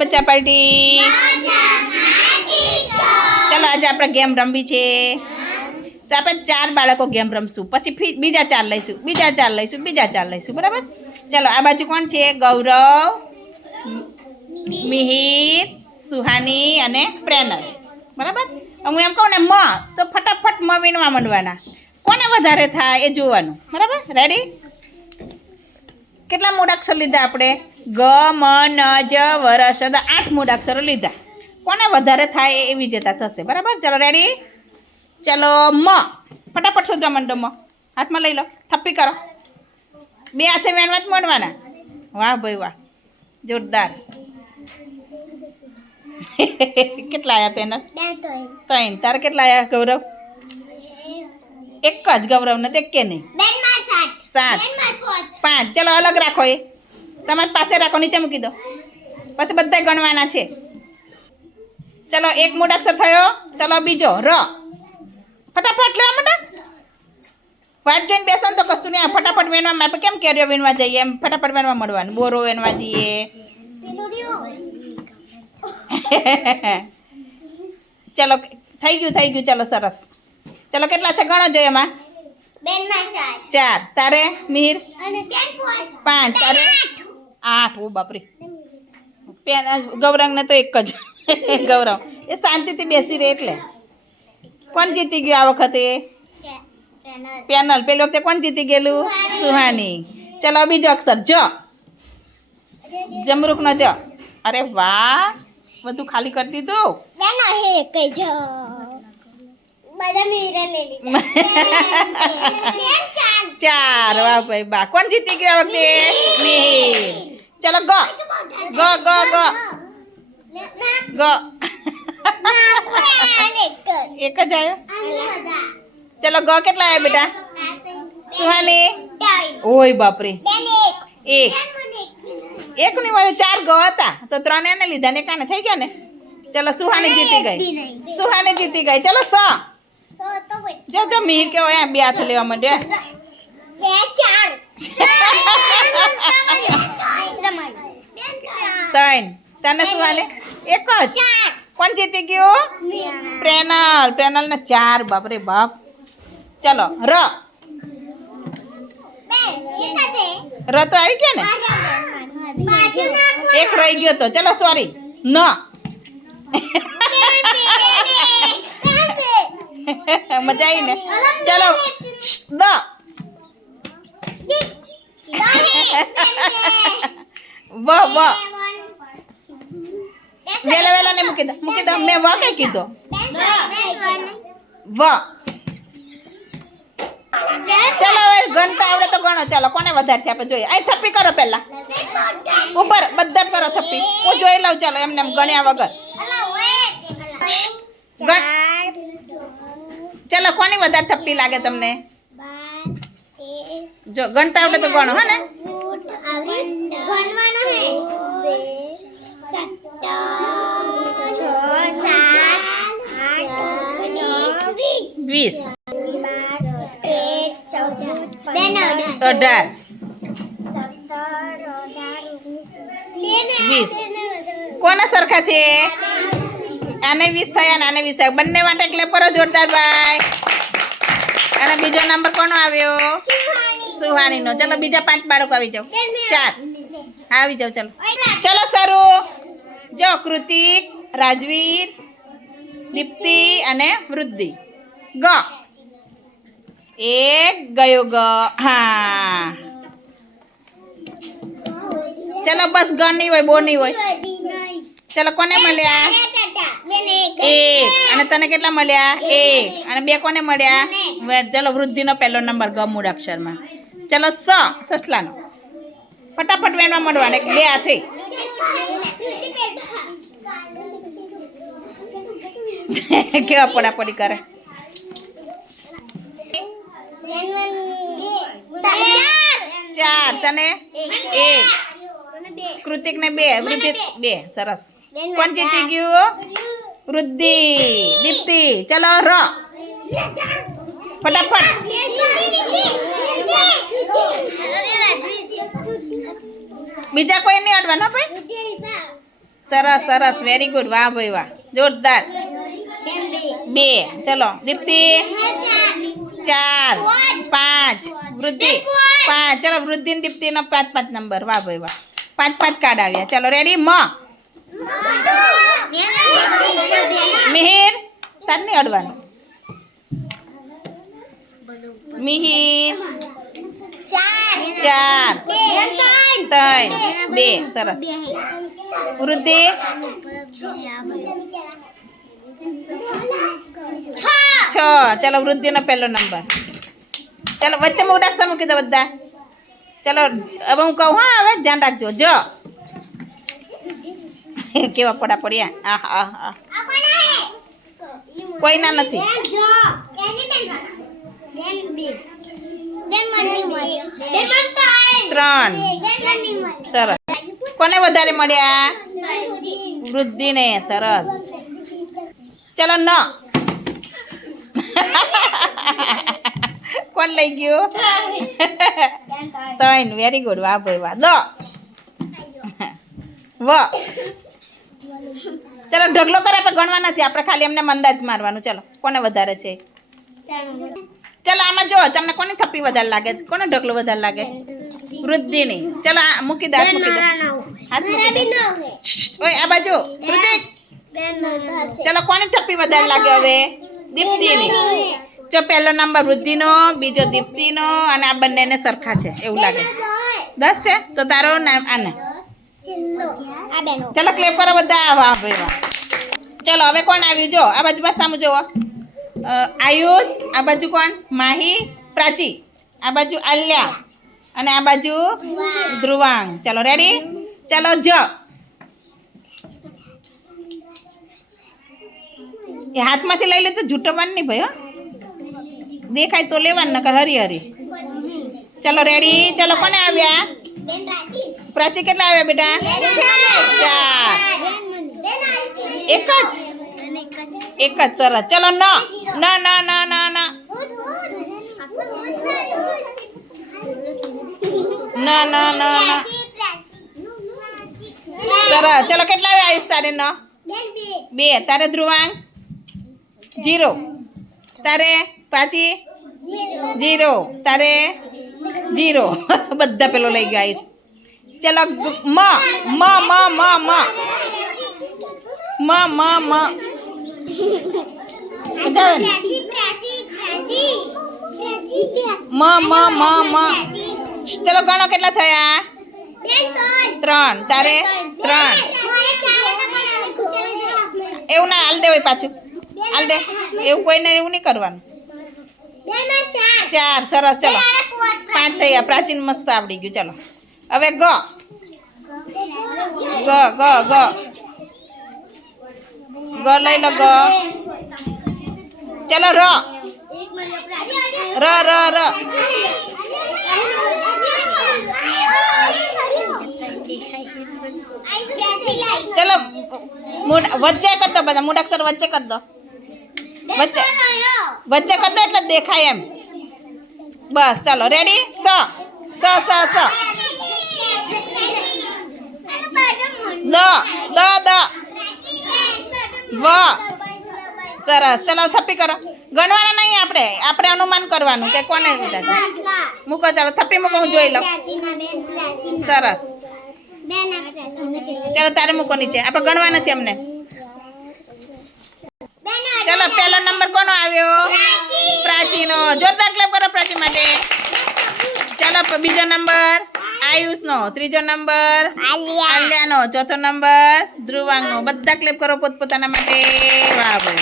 બચ્ચા પાર્ટી ચાલો આજે આપણે ગેમ રમવી છે તો આપણે 4 બાળકો ગેમ રમશું પછી બીજા 4 લઈશું બીજા 4 લઈશું બરાબર ચાલો આ બાજુ કોણ છે ગૌરવ મિહિર સુહાની અને પ્રેનલ બરાબર હું એમ કહું ને મ તો ફટાફટ મ વીણવા માંડવાના કોને વધારે થાય એ જોવાનું બરાબર રેડી કેટલા મૂળાક્ષર લીધા આપણે ગ મ ન જ વ ર શ દ 8 મૂળાક્ષરો લીધા કોને વધારે થાય એ વિજેતા થશે બરાબર ચાલો રેડી ચાલો મ ફટાફટ શોધવા માંડો મ હાથમાં લઈ લો થપ્પી કરો 2 હાથે વેણવા જ મોડવાના વાહ ભાઈ વાહ જોરદાર કેટલા આવ્યા પેનલ 3 તારે કેટલા આવ્યા ગૌરવ એક જ ગૌરવને તે કે નહીં 7 5 ચલો અલગ રાખો એ તમારી પાસે રાખો નીચે મૂકી દો પછી બધા ગણવાના છે ચલો એક મૂળાક્ષર થયો ચલો બીજો ર ફટાફટ લેવા માંડો વાટ જોઈને બેસો તો કશું નહીં ફટાફટ વેણવા આપણે કેમ કેરીઓ વીણવા જઈએ એમ ફટાફટ વેણવા મળવાનું બોરો વેણવા જઈએ ચલો થઈ ગયું ચલો સરસ ચલો કેટલા છે ગણો જોઈએ એમાં 4 તારે મિહિર 5 તારે 8 ઓ બાપરી ગૌરંગને તો એક જ ગૌરવ એ શાંતિથી બેસી રહે એટલે કોણ જીતી ગયું આ વખતે પેનલ પેલી વખતે કોણ જીતી ગયેલું સુહાની ચલો બીજો અક્ષર જ જમરૂકનો જ અરે વાહ બધું ખાલી કરી દીધું 4 વાહ ભાઈ બા કોણ જીતી ગયું આ વખતે મિહિર ચલો ગ ગ ગ ગ ગ એક જ આવ્યો ચલો ગ કેટલા આવ્યા બેટા સુહાની ઓય બાપરે એક ની વડે 4 ગ હતા તો 3 એને લીધા ને કાને થઈ ગયા ને ચલો સુહાની જીતી ગઈ ચલો જો મિહિર કેવો એમ 2 હાથ લેવા માંડ્યો તને સુહાની એક જ કોણ જીતી ગયું પ્રેનલ ને 4 બાપરે બાપ ચલો ર તો આવી ગયો ને એક રહી ગયો તો ચલો સોરી ન મજા આવી ને ચલો દ વ વેલા ને મૂકી દો મેં વ કઈ કીધો વ ચલો હવે ગણતા આવડે તો ગણો ચાલો કોને વધારે છે આપણે જોઈએ અહીં થપ્પી કરો પહેલા ઉપર બધા કરો થપ્પી હું જોઈ લઉં ચાલો એમને એમ ગણ્યા વગર ચલો કોની વધારે થપ્પી લાગે તમને જો ગણતા આવડે તો ગણો હા ને 20 18 20 કોના સરખા છે આને 20 થયા ને આને 20 થયા બંને માટે ક્લેપ કરો જોરદાર ભાઈ અને બીજો નંબર કોનો આવ્યો સુહાનીનો ચલો બીજા 5 બાળકો આવી જાઓ 4 આવી જાઓ ચલો શરૂ જો કૃતિક રાજવીર દીપ્તિ અને વૃદ્ધિ ગ એક ગયો ગ હા ચલો બસ ગ નહીં હોય બો નહીં હોય ચલો કોને મળ્યા 1 અને તને કેટલા મળ્યા 1 અને 2 કોને મળ્યા ચલો વૃદ્ધિનો પહેલો નંબર ગ મૂળાક્ષરમાં ચલો સસલાનો ફટાફટ વેણવા મળવાને 2 હાથે કેવા પડાપડી કરે 4 તને 1 કૃતિક ને 2 વૃદ્ધિ 2 સરસ કોણ જીતી ગયું વૃદ્ધિ દીપ્તિ ચલો ર ફટાફટ બીજા કોઈ નહીં અડવાના ભાઈ સરસ સરસ વેરી ગુડ વાહ ભાઈ વાહ જોરદાર 2 ચલો દીપ્તિ 4 5 વૃદ્ધિ 5 ચલો વૃદ્ધિ ને દીપ્તિનો 5 નંબર વાહ ભાઈ વાહ 5 કાર્ડ આવ્યા ચલો રેડી મિહિર તાર નહીં અડવાનું મિહિર 4 3 2 સરસ વૃદ્ધિ 6 ચલો વૃદ્ધિનો પહેલો નંબર ચલો વચ્ચે મૂળાક્ષર મૂકી દો બધા ચલો હવે હું કહું હા હવે ધ્યાન રાખજો જ કેવા પડા પડ્યા આ કોઈના નથી 3 સરસ કોને વધારે મળ્યા વૃદ્ધિને સરસ ચલો ન કોણ લઈ ગયું 3 વેરી ગુડ વાહ ભાઈ વાહ વ ચલો ઢગલો કરે આપણે ગણવા નથી આપણે ખાલી એમને અંદાજ મારવાનું ચલો કોને વધારે છે ચલો આમાં જો તમને કોની થપ્પી વધારે લાગે કોને ઢગલો વધારે લાગે વૃદ્ધિની ચલો આ મૂકી દો હાથ મૂકી દો ઓય આ બાજુ કૃતિક ચલો કોની થપ્પી વધારે લાગે હવે દીપ્તિની જો પહેલો નંબર વૃદ્ધિનો બીજો દીપ્તિનો અને આ બંનેને સરખા છે એવું લાગે 10 છે તો તારો આને ચલો ક્લેપ કરો બધા વાહ ભાઈ વાહ ચલો હવે કોણ આવ્યું જો આ બાજુ સામે જુઓ આયુષ આ બાજુ કોણ માહી પ્રાચી આ બાજુ આલ્યા અને આ બાજુ ધ્રુવાંગ ચલો રેડી ચલો જ એ હાથમાંથી લઈ લેજો જૂટવાનું નહીં ભાઈ દેખાય તો લેવાનું નકર હરી હરી ચલો રેડી ચલો કોને આવ્યા પ્રાચી કેટલા આવ્યા બેટા 4 એક જ સરસ ચલો ન સરસ ચલો કેટલા આવ્યા આયુષ તારે ન 2 તારે ધ્રુવાંગ 0 તારે પ્રાચી 0 તારે 0 બધા પેલો લઈ ગયા આયુષ ચલો ચલો ગણો કેટલા થયા 3 તારે 3 એવું ના હાલ દે હોય પાછું હાલ દે એવું કોઈને એવું નહીં કરવાનું 4 સરસ ચલો 5 થયા પ્રાચીન મસ્ત આવડી ગયું ચલો હવે ગ લઈ લો ગ ચલો ર ચલો વચ્ચે કર દો બધા મૂળાક્ષર વચ્ચે કર દો વચ્ચે કર દો એટલે દેખાય એમ બસ ચાલો રેડી સ દ વ સરસ ચલો થપ્પી કરો ગણવાના નહીં આપણે અનુમાન કરવાનું કે કોને મૂકો ચાલો થપ્પી મૂકો હું જોઈ લઉં સરસ ચાલો તારે મૂકો નીચે આપણે ગણવા નથી અમને ચલો પહેલો નંબર કોનો આવ્યો પ્રાચીનો જોરદાર ક્લેપ કરો પ્રાચી માટે ચાલો બીજો નંબર આયુષનો ત્રીજો નંબર આલ્યાનો ચોથો નંબર ધ્રુવાંગનો બધા ક્લેપ કરો પોતપોતાના માટે વાહ ભાઈ